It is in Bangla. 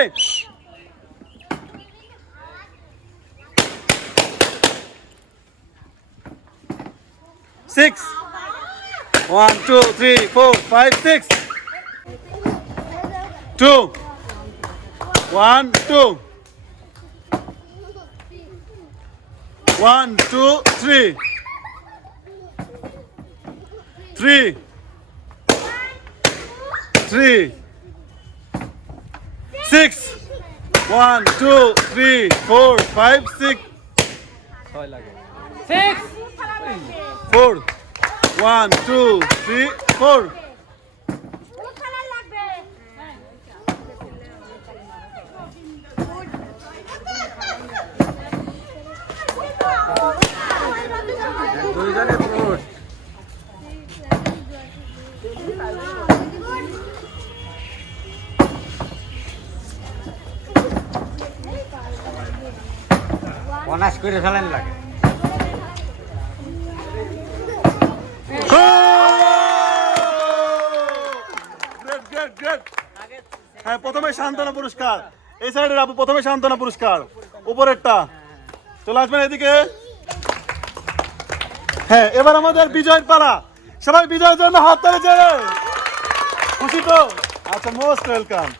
6 1 2 3 4 5 6 2 1 2 1 2 3 3 3 6 1 2 3 4 5 6 4 1 2 3 4 অনাস করে ফেলেন লাগে। হ্যাঁ, প্রথমে সান্ত্বনা পুরস্কার এই সাইডের আপু, প্রথমে সান্ত্বনা পুরস্কার উপরেরটা চলে আসবেন এদিকে। হ্যাঁ, এবার আমাদের বিজয়ের পালা, সবাই বিজয়ের জন্য হাত তালি চাই। খুশি তো? আচ্ছা, মোস্ট ওয়েলকাম।